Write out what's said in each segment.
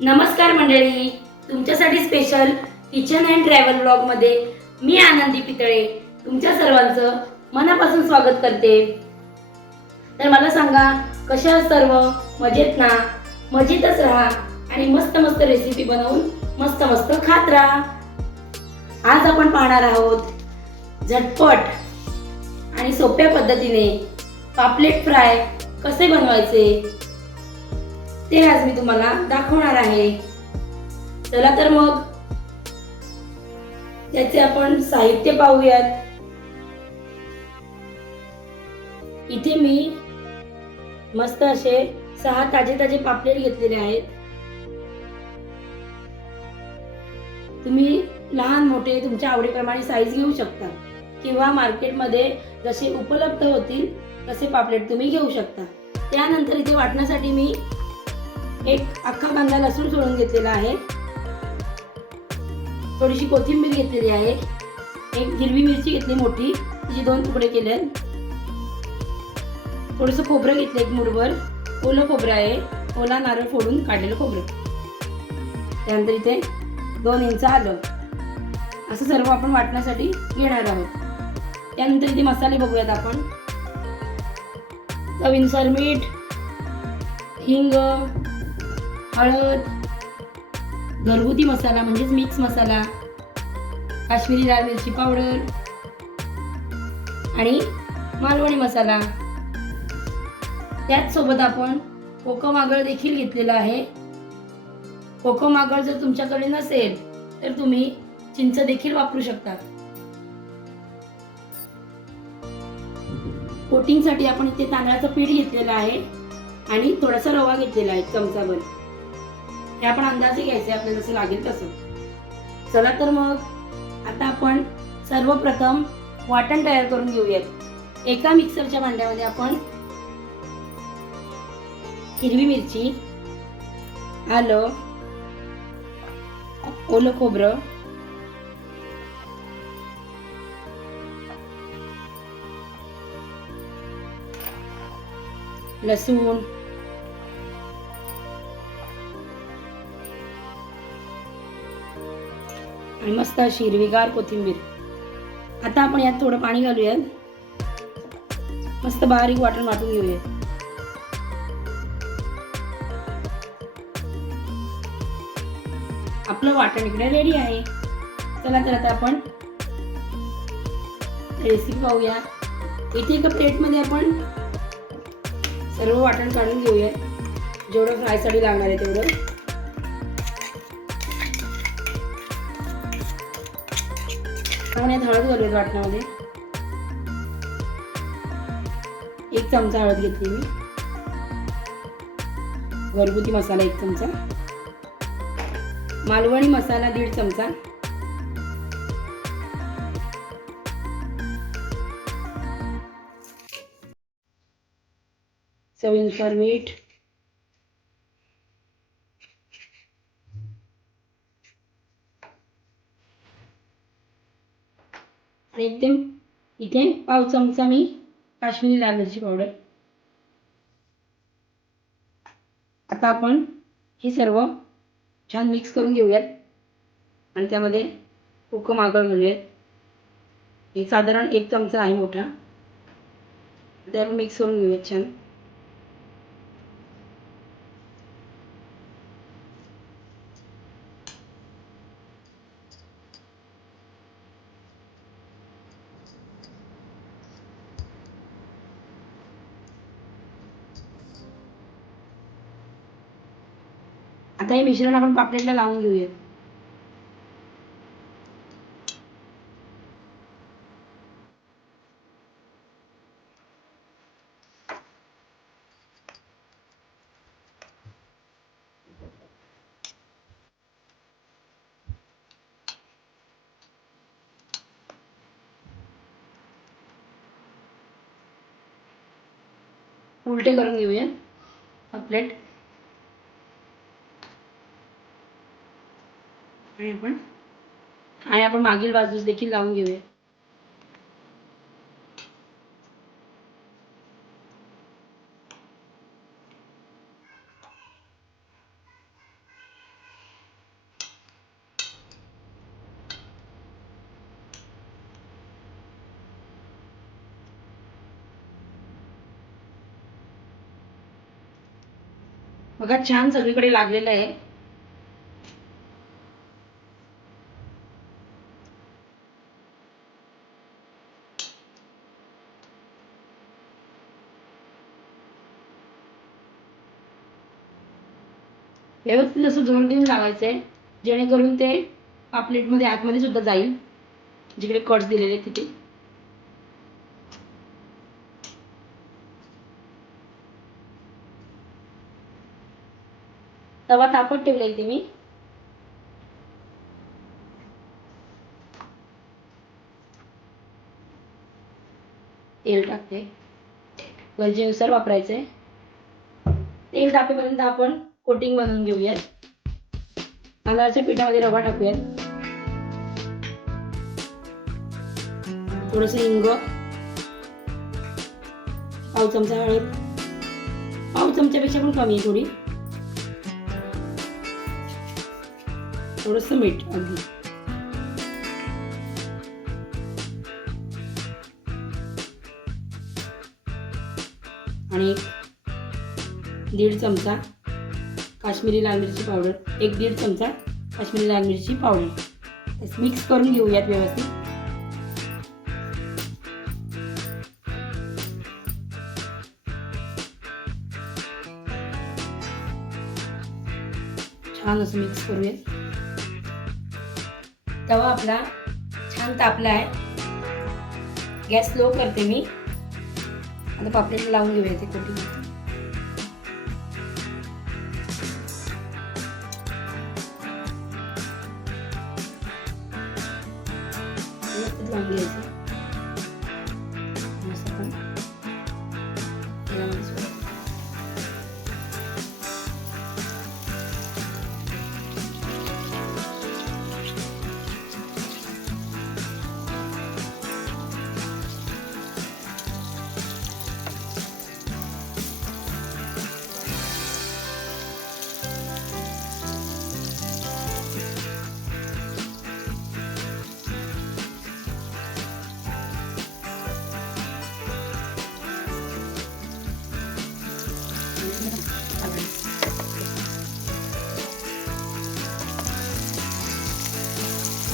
नमस्कार मंडळी तुमच्यासाठी स्पेशल किचन अँड ट्रॅव्हल ब्लॉगमध्ये मी आनंदी पितळे तुमच्या सर्वांचं मनापासून स्वागत करते. तर मला सांगा कशा सर्व? मजेत ना? मजेतच राहा आणि मस्त मस्त रेसिपी बनवून मस्त मस्त खात राहा. आज आपण पाहणार आहोत झटपट आणि सोप्या पद्धतीने पापलेट फ्राय कसे बनवायचे? ते आज मी तुम्हाला दाखवणार आहे. चला तर मग त्याचे आपण साहित्य पाहूयात. इथे मी मस्त असे सहा ताजे ताजे पापलेट घेतलेले आहेत. तुम्ही लहान मोठे तुमच्या आवडीप्रमाणे साईज घेऊ शकता. किंवा मार्केटमध्ये जसे उपलब्ध होतील तसे पापलेट तुम्ही घेऊ शकता. त्यानंतर इथे वाटण्यासाठी मी एक अख्खा कांदा लसूण सोडून घेतलेला आहे. थोडीशी कोथिंबीर घेतलेली आहे. एक हिरवी मिरची घेतली मोठी. तिचे दोन तुकडे केले थोडंसं खोबरं घेतलं एक मुठभर. ओलं खोबरं आहे. ओला नारळ फोडून काढलेलं खोबरं. त्यानंतर इथे दोन इंच आलं. असं सर्व आपण वाटण्यासाठी घेणार आहोत. त्यानंतर इथे मसाले बघूयात आपण. चवीनुसार मीठ हिंग हळद घरगुती मसाला म्हणजेच मिक्स मसाला काश्मीरी लाल मिरची पावडर आणि मालवणी मसाला. त्याचसोबत आपण कोकम आगळ देखील घेतलेला आहे. कोकम आगळ जर तुमच्याकडे नसेल तर तुम्ही चिंच देखील वापरू शकता. कोटिंगसाठी आपण इथे तांदळाचं पीठ घेतलेलं आहे आणि थोडासा रवा घेतलेला आहे चमचाभर. हे आपण अंदाजे घ्यायचे आपल्याला जसं लागेल तसं. चला तर मग आता आपण सर्वप्रथम वाटण तयार करून घेऊयात. एका मिक्सरच्या भांड्यामध्ये आपण हिरवी मिरची आलं ओलं खोबरं लसूण आणि मस्त अशी हिरवीगार कोथिंबीर. आता आपण यात थोडं पाणी घालूयात. मस्त बारीक वाटण वाटून घेऊयात. आपलं वाटण इकडे रेडी आहे. चला तर आता आपण रेसिपी पाहूया. इथे एका प्लेटमध्ये आपण सर्व वाटण काढून घेऊया जेवढं फ्रायसाठी लागणार आहे तेवढं. आपण यात हळद घालूयात वाटणामध्ये. एक चमचा हळद घेतली मी. घरगुती मसाला एक चमचा. मालवणी मसाला दीड चमचा. चवीनुसार मीठ आणि एकदम इथे पाव चमचा मी काश्मीरी लाल मिरची पावडर. आता आपण हे सर्व छान मिक्स करून घेऊयात. आणि त्यामध्ये कोकम आगळ घालूयात. हे साधारण एक चमचा आहे मोठा. ते मिक्स करून घेऊयात छान. आता हे मिश्रण आपण पापलेटला लावून घेऊयात. उलटे करून घेऊया पापलेट आपण आणि आपण मागील बाजूस देखील लावून घेऊया. बघा छान सगळीकडे लागलेलं आहे. व्यवस्थित असं झोन देऊन लावायचं आहे जेणेकरून ते पापलेटमध्ये आतमध्ये सुद्धा जाईल. जिकडे कट्स दिलेले तिथे. तवा तापत ठेवला इथे मी. तेल टाकते. गरजेनुसार वापरायचंय. तेल टाकेपर्यंत आपण कोटिंग बनवून घेऊयात. तांदळाच्या पिठामध्ये रवा टाकूयात. थोडस हिंग पाव चमचा हळद. पाव चमच्यापेक्षा पण कमी आहे थोडी. थोडस मीठ अगदी. आणि दीड चमचा काश्मीरी लाल मिरची पावडर एक दीड चमचा काश्मीरी लाल मिरची पावडर. मिक्स करून घेऊयात व्यवस्थित. छान असं मिक्स करूयात. तवा आपला छान तापला आहे. गॅस स्लो करते मी. आता पापलेट लावून घेऊया ते कोटी. व्यवस्थित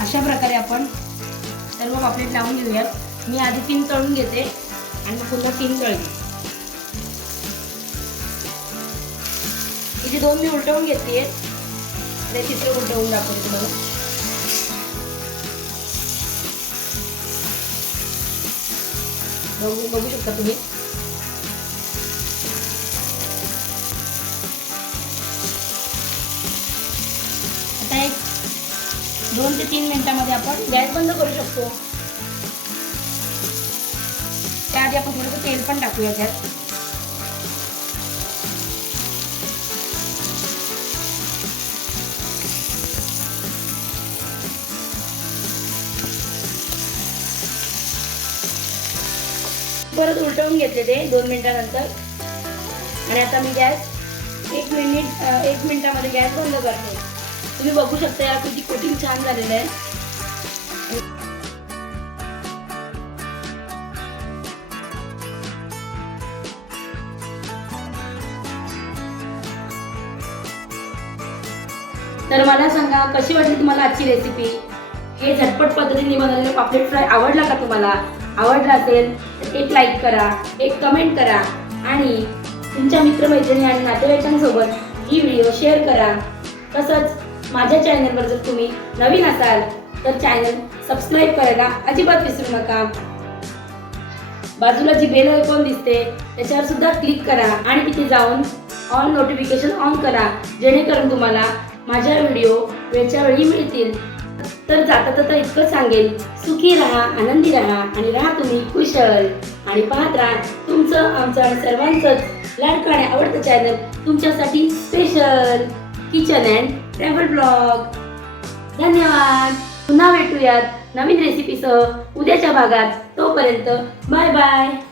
अशा प्रकारे आपण सर्व पापलेट लावून घेऊयात. मी आधी तीन तळून घेते आणि पुन्हा तीन तळते इथे दोन मी उलटवून घेते ते तिसरं उलटवून दाखवते तुम्हाला. बघू बघू शकता तुम्ही. आता एक दोन ते तीन मिनिटामध्ये आपण गॅस बंद करू शकतो. त्याआधी आपण थोडंसं तेल पण टाकूया त्यात. परत उलटवून घेतले ते दोन मिनिटानंतर. आणि आता मी गॅस एक मिनिट एक मिनिटामध्ये गॅस बंद करते. तुम्ही बघू शकता याला किती कोटिंग छान झालेलं आहे. तर मला सांगा कशी वाटली तुम्हाला आजची रेसिपी हे झटपट पद्धतीने बनवलेलं पापलेट फ्राय आवडला का तुम्हाला? आवडला असेल तर एक लाईक करा एक कमेंट करा आणि तुमच्या मित्रमैत्रिणी आणि नातेवाईकांसोबत ही व्हिडिओ शेअर करा. तसंच माझ्या चॅनलवर जर तुम्ही नवीन असाल तर चॅनल सबस्क्राईब करायला अजिबात विसरू नका. बाजूला जी बेल आयकॉन दिसते त्याच्यावर सुद्धा क्लिक करा आणि तिथे जाऊन ऑन नोटिफिकेशन ऑन करा जेणेकरून तुम्हाला माझ्या व्हिडिओ वेळच्या वेळी मिळतील. तर जाता जाता इतकं सांगेल सुखी राहा आनंदी राहा आणि राहा तुम्ही कुशल. आणि पाहत राहा तुमचं आमचं आणि सर्वांचंच लाडकं आणि आवडतं चॅनल तुमच्यासाठी special kitchen and travel blog. धन्यवाद. पुन्हा भेटूयात नवीन रेसिपीसह उद्याच्या भागात. तोपर्यंत बाय बाय.